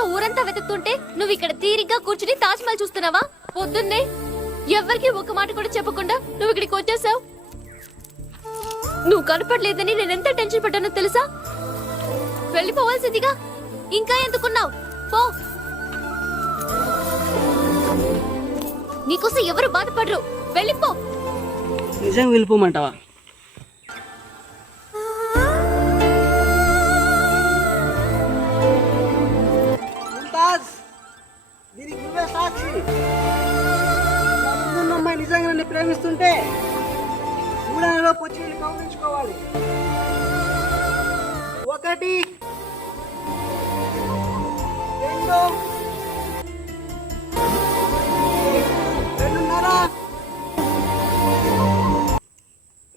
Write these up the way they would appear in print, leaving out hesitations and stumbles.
నీకోసం ఊరంతా వెతుకుతుంటే నువ్వు ఇక్కడ తీరిగ్గా కూర్చుని తాజ్ మహల్ చూస్తున్నావా? పొద్దున్నే ఎవరికి ఒక మాట కూడా చెప్పకుండా నువ్వు ఇక్కడికి వచ్చేసావు. నువ్వు కనపడలేదని నేనెంత టెన్షన్ పడ్డానో తెలుసా? వెళ్ళిపోవాల్సిందిగా. ఇంకా ఎందుకున్నావు? పో. నీకోసం ఎవరు బాధపడరు. వెళ్ళిపో. నిజం వెళ్ళిపోమంటావా? దీనికి నువ్వే సాక్షి. ముందున్న అమ్మాయి నిజంగా నన్ను ప్రేమిస్తుంటే 3 నెలలోపు వచ్చి వీళ్ళు కౌగించుకోవాలి. 1 2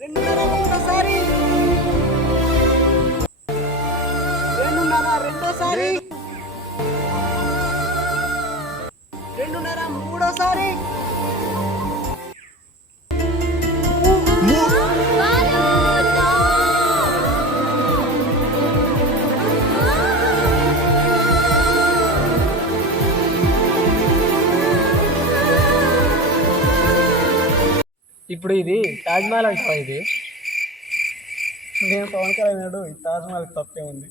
2.5 ఒకటోసారి 2.5 రెండోసారి 2.5 మూడోసారి. ఇప్పుడు ఇది తాజ్ మహల్ అంటావా? ఇది నేను పవన్ కళ్యాణ్ ఈ తాజ్ మహల్ తప్పే ఉంది.